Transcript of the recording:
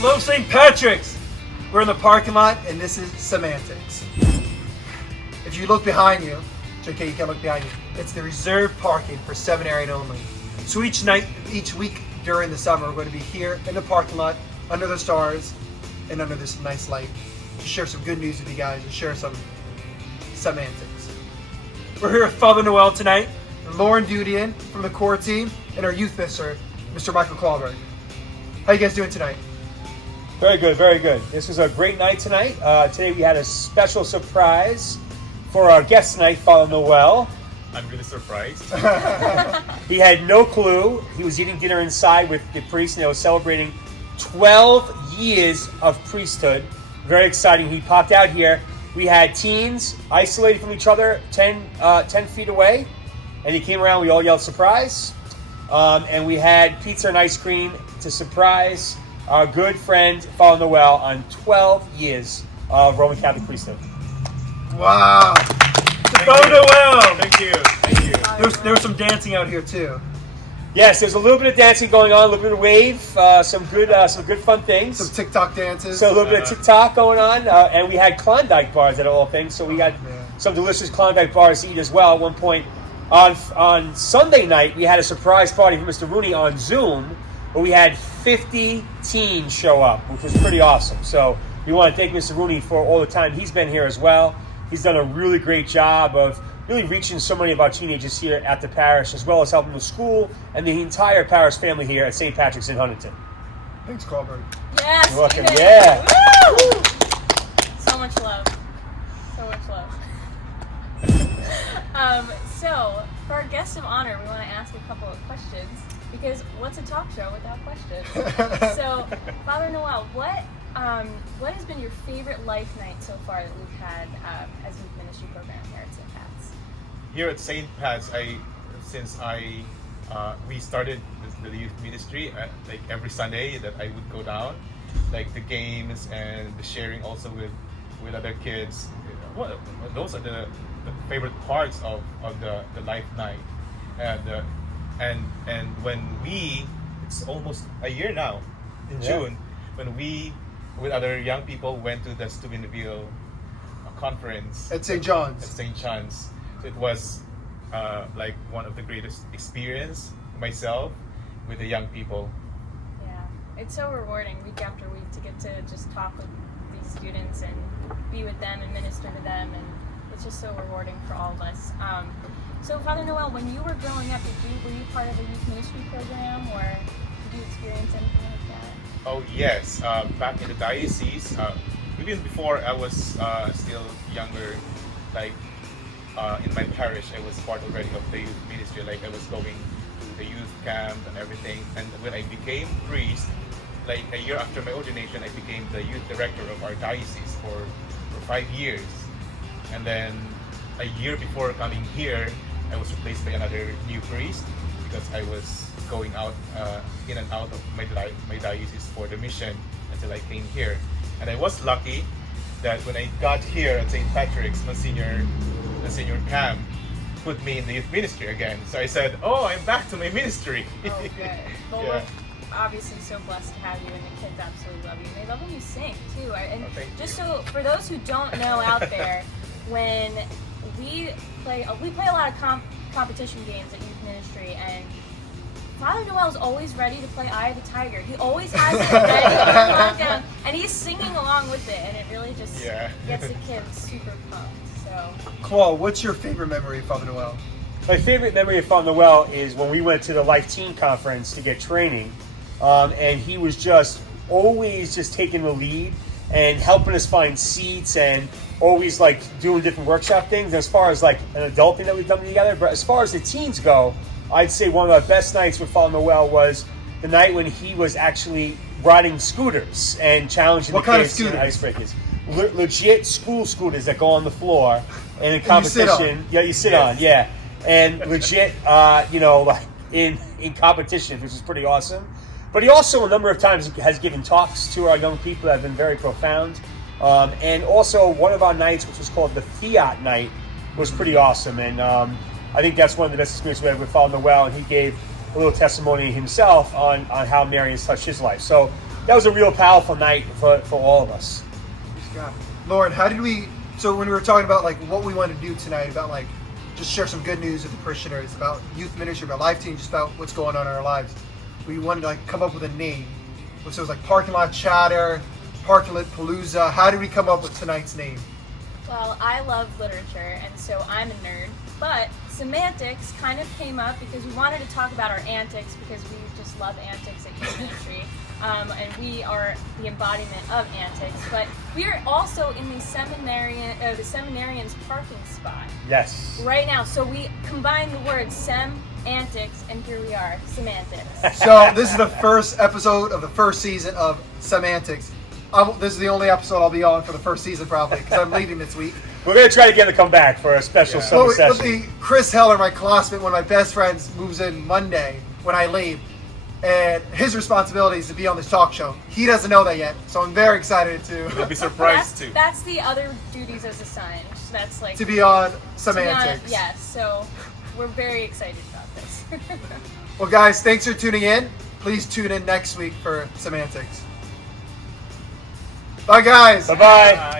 Hello, St. Patrick's! We're in the parking lot, and this is Semantics. If you look behind you, it's okay, you can't look behind you. It's the reserved parking for 7 area only. So each night, each week during the summer, we're going to be here in the parking lot, under the stars, and under this nice light, to share some good news with you guys and share some semantics. We're here with Father Noel tonight, Lauren Dudian from the core team, and our youth minister, Mr. Michael Clawberg. How you guys doing tonight? Very good, very good. This was a great night tonight. Today we had a special surprise for our guest tonight, Father Noel. I'm really surprised. He had no clue. He was eating dinner inside with the priest, and they were celebrating 12 years of priesthood. Very exciting. He popped out here. We had teens isolated from each other 10 feet away, and he came around. We all yelled surprise. And we had pizza and ice cream to surprise our good friend Father Noel on 12 years of Roman Catholic priesthood. Wow! Father Noel! Thank you. Thank you. There was some dancing out here too. Yes, there's a little bit of dancing going on, a little bit of wave, some good fun things. Some TikTok dances. So a little bit of TikTok going on, and we had Klondike bars at all things. So we got some delicious Klondike bars to eat as well. At one point on Sunday night, we had a surprise party for Mr. Rooney on Zoom, where we had 50 teens show up, which was pretty awesome. So we want to thank Mr. Rooney for all the time he's been here as well. He's done a really great job of really reaching so many of our teenagers here at the parish, as well as helping the school and the entire parish family here at St. Patrick's in Huntington. Thanks, Clawberg. Yes, You're welcome. David. Yeah. Woo! So much love. So much love. So, for our guest of honor, we want to ask a couple of questions, because what's a talk show without questions? So, Father Noel, what has been your favorite life night so far that we've had as a youth ministry program here at St. Pat's? Here at St. Pat's, we started the youth ministry, like every Sunday that I would go down, like the games and the sharing also with other kids. Well, those are the favorite parts of the life night, and when it's almost a year now in June, when we with other young people went to the Steubenville conference At St. John's. At St. John's. So it was like one of the greatest experience myself with the young people. Yeah, it's so rewarding week after week to get to just talk with these students and be with them and minister to them, and it's just so rewarding for all of us. So Father Noel, when you were growing up, were you part of a youth ministry program, or did you experience anything like that? Oh yes, back in the diocese, even before I was still younger, like in my parish, I was part already of the youth ministry. Like I was going to the youth camp and everything. And when I became priest, like a year after my ordination, I became the youth director of our diocese for 5 years. And then a year before coming here, I was replaced by another new priest because I was going out in and out of my diocese for the mission until I came here. And I was lucky that when I got here at St. Patrick's, Monsignor Cam put me in the youth ministry again. So I said, oh, I'm back to my ministry. Oh, good. Well, Yeah. we're obviously so blessed to have you, and the kids absolutely love you. They love when you sing, too. And thank just so, for those who don't know out there, when we play a lot of competition games at youth ministry, and Father Noel's always ready to play Eye of the Tiger. He always has it ready on lockdown, and he's singing along with it, and it really just gets the kids super pumped. So, Claw, what's your favorite memory of Father Noel? My favorite memory of Father Noel is when we went to the Life Teen Conference to get training, and he was just always just taking the lead and helping us find seats and always like doing different workshop things. As far as like an adult thing that we've done together, but as far as the teens go, I'd say one of our best nights with Father Noel was the night when he was actually riding scooters and challenging the kids and icebreakers. Legit school scooters that go on the floor and in competition. You sit on, and legit, like in competition, which is pretty awesome. But he also a number of times has given talks to our young people that have been very profound. And also one of our nights, which was called the Fiat Night, was pretty awesome. And I think that's one of the best experiences we had with Father Noel, and he gave a little testimony himself on how Mary has touched his life. So that was a real powerful night for all of us. Lauren, how did we? So when we were talking about like what we wanted to do tonight, about like just share some good news with the parishioners about youth ministry, about life team, just about what's going on in our lives. We wanted to like come up with a name. So it was like parking lot chatter, parking lot palooza. How did we come up with tonight's name? Well, I love literature, and so I'm a nerd. But semantics kind of came up because we wanted to talk about our antics, because we just love antics at youth ministry. And we are the embodiment of antics, but we are also in the seminarians parking spot. Yes. Right now, so we combine the words antics, and here we are, semantics. So this is the first episode of the first season of Semantics. This is the only episode I'll be on for the first season probably, because I'm leaving this week. We're going to try to get him to come back for a special summer session. Chris Heller, my classmate, one of my best friends, moves in Monday when I leave. And his responsibility is to be on this talk show. He doesn't know that yet, so I'm very excited You'll be surprised too. That's the other duties as assigned. That's like to be on Semantics. Yes, so we're very excited about this. Well, guys, thanks for tuning in. Please tune in next week for Semantics. Bye, guys. Bye-bye.